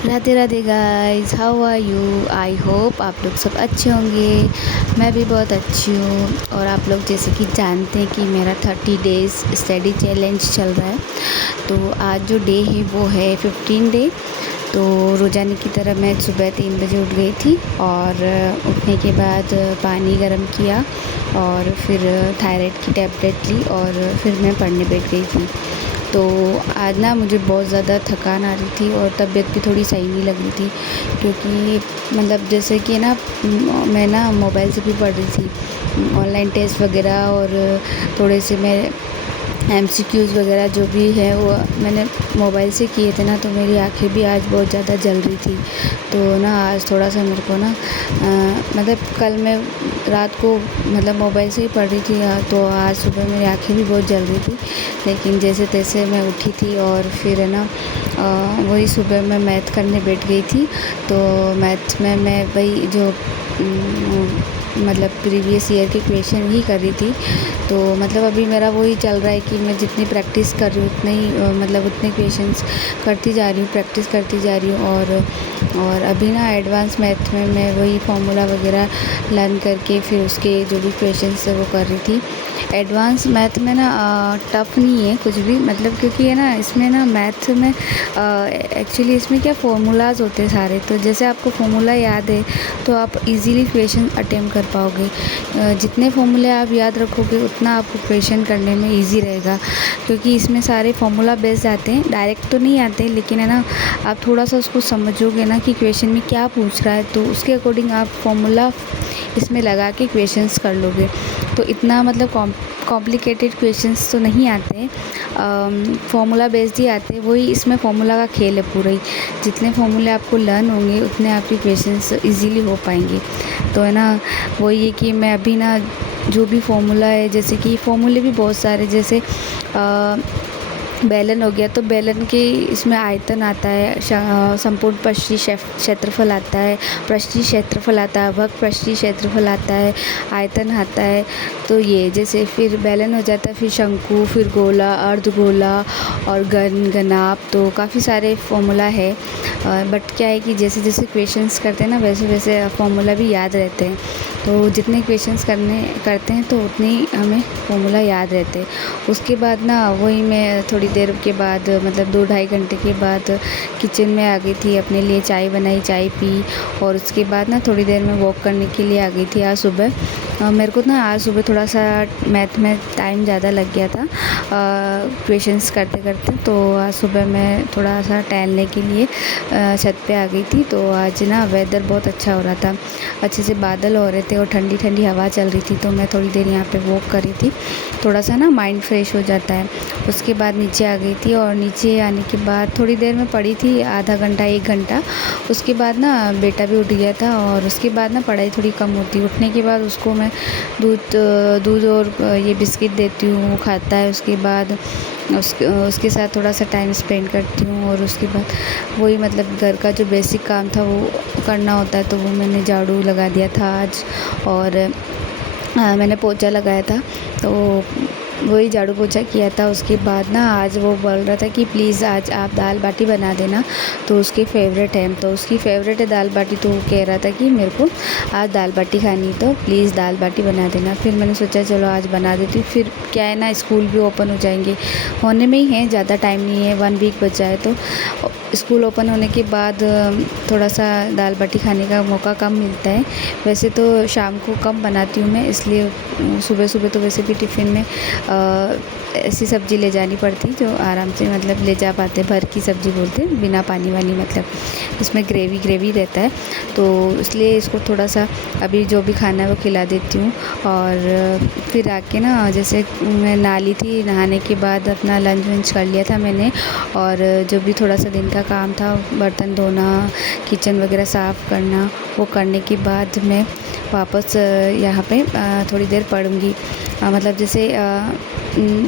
Radhe Radhe guys, how are you. I hope आप लोग सब अच्छे होंगे। मैं भी बहुत अच्छी हूँ। और आप लोग जैसे कि जानते हैं कि मेरा 30 डेज़ स्टडी चैलेंज चल रहा है। तो आज जो डे है वो है 15 डे। तो रोज़ाने की तरह मैं सुबह 3 बजे उठ गई थी और उठने के बाद पानी गर्म किया और फिर थायराइड की टैबलेट ली और फिर मैं पढ़ने बैठ गई थी। तो आज ना मुझे बहुत ज़्यादा थकान आ रही थी और तबीयत भी थोड़ी सही नहीं लग रही थी, क्योंकि मतलब जैसे कि ना मैं ना मोबाइल से भी पढ़ रही थी ऑनलाइन टेस्ट वगैरह, और थोड़े से मैं एमसीक्यूज़ वगैरह जो भी है वो मैंने मोबाइल से किए थे ना। तो मेरी आंखें भी आज बहुत ज़्यादा जल रही थी। तो ना आज थोड़ा सा मेरे को ना मतलब कल मैं रात को मतलब मोबाइल से ही पढ़ रही थी, तो आज सुबह मेरी आंखें भी बहुत जल रही थी। लेकिन जैसे तैसे मैं उठी थी और फिर है ना वही सुबह मैं मैथ करने बैठ गई थी। तो मैथ में मैं वही जो मतलब प्रीवियस ईयर के क्वेश्चन ही कर रही थी। तो मतलब अभी मेरा वही चल रहा है कि मैं जितनी प्रैक्टिस कर रही हूँ उतने ही मतलब उतने क्वेश्चंस करती जा रही हूँ, प्रैक्टिस करती जा रही हूँ। और अभी ना एडवांस मैथ में मैं वही फार्मूला वगैरह लर्न करके फिर उसके जो भी क्वेश्चंस है वो कर रही थी। एडवांस मैथ में ना टफ़ नहीं है कुछ भी, मतलब क्योंकि है ना इसमें ना मैथ में एक्चुअली इसमें क्या फार्मूलाज होते हैं सारे। तो जैसे आपको फार्मूला याद है तो आप इजीली क्वेश्चन अटेम्प्ट कर पाओगे। जितने फार्मूले आप याद रखोगे उतना आपको क्वेश्चन करने में इजी रहेगा, क्योंकि इसमें सारे फार्मूला बेस्ड आते हैं। डायरेक्ट तो नहीं आते, लेकिन है ना आप थोड़ा सा उसको समझोगे ना कि क्वेश्चन में क्या पूछ रहा है, तो उसके अकॉर्डिंग आप फार्मूला इसमें लगा के क्वेश्चंस कर लोगे। तो इतना मतलब कॉम्प्लिकेटेड क्वेश्चंस तो नहीं आते, फार्मूला बेस्ड ही आते हैं। वही इसमें फार्मूला का खेल है पूरा ही। जितने फार्मूले आपको लर्न होंगे उतने आपके क्वेश्चंस इजीली हो पाएंगे। तो है ना वही है कि मैं अभी ना जो भी फार्मूला है, जैसे कि फार्मूले भी बहुत सारे, जैसे बेलन हो गया तो बेलन के इसमें आयतन आता है, संपूर्ण पृष्ठीय क्षेत्रफल आता है, पृष्ठीय क्षेत्रफल आता है, वक्र पृष्ठीय क्षेत्रफल आता है, आयतन आता है। तो ये जैसे फिर बेलन हो जाता है, फिर शंकु, फिर गोला, अर्धगोला और घन, घनाभ। तो काफ़ी सारे फार्मूला है। बट क्या है कि जैसे जैसे क्वेश्चंस करते हैं ना वैसे वैसे फार्मूला भी याद रहते हैं। तो जितने क्वेश्चंस करते हैं तो उतने ही हमें फार्मूला याद रहते हैं। उसके बाद ना वही मैं थोड़ी देर के बाद मतलब 2-2.5 घंटे के बाद किचन में आ गई थी, अपने लिए चाय बनाई, चाय पी। और उसके बाद ना थोड़ी देर में वॉक करने के लिए आ गई थी आज सुबह। मेरे को ना आज सुबह थोड़ा सा मैथ में टाइम ज़्यादा लग गया था क्वेश्चंस करते करते। तो आज सुबह मैं थोड़ा सा टहलने के लिए छत पे आ गई थी। तो आज ना वेदर बहुत अच्छा हो रहा था, अच्छे से बादल हो रहे थे और ठंडी ठंडी हवा चल रही थी। तो मैं थोड़ी देर यहाँ पे वॉक कर रही थी, थोड़ा सा ना माइंड फ्रेश हो जाता है। उसके बाद नीचे आ गई थी और नीचे आने के बाद थोड़ी देर में पढ़ी थी, आधा घंटा 1 घंटा। उसके बाद ना बेटा भी उठ गया था और उसके बाद ना पढ़ाई थोड़ी कम होती। उठने के बाद उसको मैं दूध और ये बिस्किट देती हूँ, वो खाता है। उसके बाद उसके साथ थोड़ा सा टाइम स्पेंड करती हूँ। और उसके बाद वही मतलब घर का जो बेसिक काम था वो करना होता है, तो वो मैंने झाड़ू लगा दिया था आज। और मैंने पोछा लगाया था, तो वही झाड़ू पोछा किया था। उसके बाद ना आज वो बोल रहा था कि प्लीज़ आज आप दाल बाटी बना देना, तो उसकी फ़ेवरेट है, तो उसकी फ़ेवरेट है दाल बाटी। तो वो कह रहा था कि मेरे को आज दाल बाटी खानी, तो प्लीज़ दाल बाटी बना देना। फिर मैंने सोचा चलो आज बना देती हूँ। फिर क्या है ना स्कूल भी ओपन हो जाएंगे, होने में ही है, ज़्यादा टाइम नहीं है, 1 वीक बचा है। तो स्कूल ओपन होने के बाद थोड़ा सा दाल बाटी खाने का मौका कम मिलता है। वैसे तो शाम को कम बनाती हूँ मैं, इसलिए सुबह सुबह तो वैसे भी टिफ़िन में ऐसी सब्ज़ी ले जानी पड़ती जो आराम से मतलब ले जा पाते। भर की सब्ज़ी बोलते हैं, बिना पानी वाली, मतलब इसमें ग्रेवी रहता है। तो इसलिए इसको थोड़ा सा अभी जो भी खाना है वो खिला देती हूँ। और फिर आके ना जैसे मैं नहा थी, नहाने के बाद अपना लंच वंच कर लिया था मैंने। और जो भी थोड़ा सा दिन का काम था, बर्तन धोना, किचन वगैरह साफ़ करना, वो करने के बाद मैं वापस यहाँ पे थोड़ी देर पढ़ूँगी। मतलब जैसे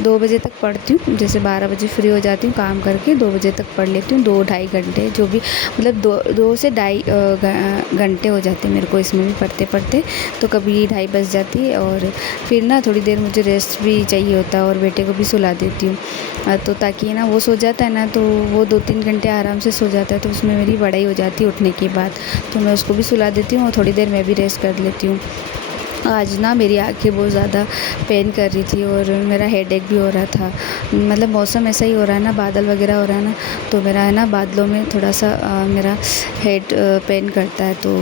2 बजे तक पढ़ती हूँ, जैसे 12 बजे फ्री हो जाती हूँ काम करके, 2 बजे तक पढ़ लेती हूँ, 2 ढाई घंटे जो भी, मतलब 2 से ढाई घंटे हो जाते हैं मेरे को इसमें भी पढ़ते पढ़ते। तो कभी ढाई बज जाती है और फिर ना थोड़ी देर मुझे रेस्ट भी चाहिए होता है और बेटे को भी सुला देती हूँ। तो ताकि ना वो सो जाता है ना, तो वो 2-3 घंटे आराम से सो जाता है, तो उसमें मेरी पढ़ाई हो जाती है उठने के बाद। तो मैं उसको भी सुला देती हूँ और थोड़ी देर मैं भी रेस्ट कर लेती हूँ। आज ना मेरी आँखें बहुत ज़्यादा पेन कर रही थी और मेरा हेडेक भी हो रहा था। मतलब मौसम ऐसा ही हो रहा है ना, बादल वगैरह हो रहा है ना, तो मेरा है ना बादलों में थोड़ा सा मेरा हेड पेन करता है। तो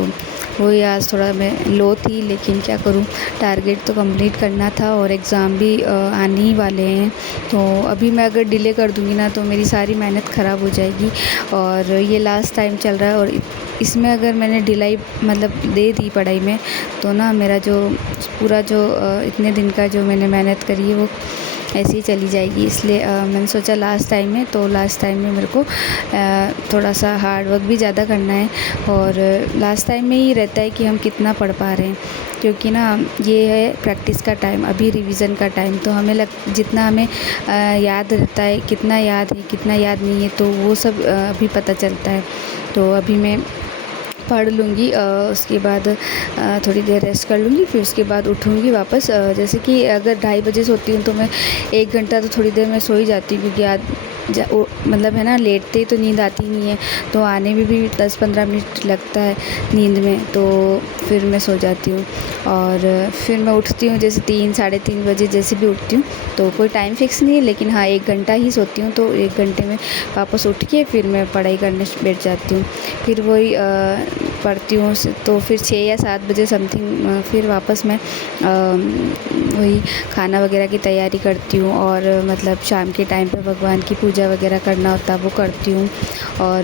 वही आज थोड़ा मैं लो थी, लेकिन क्या करूँ, टारगेट तो कंप्लीट करना था और एग्ज़ाम भी आने ही वाले हैं। तो अभी मैं अगर डिले कर दूँगी ना तो मेरी सारी मेहनत ख़राब हो जाएगी और ये लास्ट टाइम चल रहा है और इसमें अगर मैंने ढिलाई मतलब दे दी पढ़ाई में, तो ना मेरा जो पूरा जो इतने दिन का जो मैंने मेहनत करी है वो ऐसे ही चली जाएगी। इसलिए मैंने सोचा लास्ट टाइम है, तो लास्ट टाइम में मेरे को थोड़ा सा हार्ड वर्क भी ज़्यादा करना है और लास्ट टाइम में ही रहता है कि हम कितना पढ़ पा रहे हैं, क्योंकि ना ये है प्रैक्टिस का टाइम, अभी रिवीजन का टाइम। तो हमें जितना हमें याद रहता है, कितना याद है कितना याद नहीं है, तो वो सब अभी पता चलता है। तो अभी मैं पढ़ लूँगी, उसके बाद थोड़ी देर रेस्ट कर लूँगी, फिर उसके बाद उठूँगी वापस। जैसे कि अगर 2:30 बजे सोती हूँ तो मैं 1 घंटा तो थोड़ी देर मैं सो ही जाती हूँ, क्योंकि मतलब है ना, लेटते ही तो नींद आती नहीं है, तो आने में भी 10-15 मिनट लगता है नींद में, तो फिर मैं सो जाती हूँ। और फिर मैं उठती हूँ जैसे 3 साढ़े 3 बजे जैसे भी उठती हूँ, तो कोई टाइम फ़िक्स नहीं है, लेकिन हाँ 1 घंटा ही सोती हूँ, तो 1 घंटे में वापस उठ के फिर मैं पढ़ाई करने बैठ जाती हूँ। फिर वही पढ़ती हूँ, तो फिर 6 या 7 बजे समथिंग फिर वापस मैं वही खाना वगैरह की तैयारी करती हूँ और मतलब शाम के टाइम पे भगवान की पूजा वगैरह करना होता है वो करती हूँ। और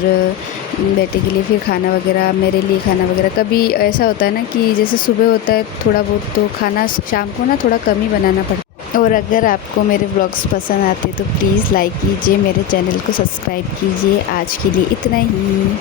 बेटे के लिए फिर खाना वगैरह, मेरे लिए खाना वगैरह। कभी ऐसा होता है ना कि जैसे सुबह होता है थोड़ा बहुत, तो खाना शाम को ना थोड़ा कम ही बनाना पड़ता है। और अगर आपको मेरे ब्लॉग्स पसंद आते तो प्लीज़ लाइक कीजिए, मेरे चैनल को सब्सक्राइब कीजिए। आज के लिए इतना ही।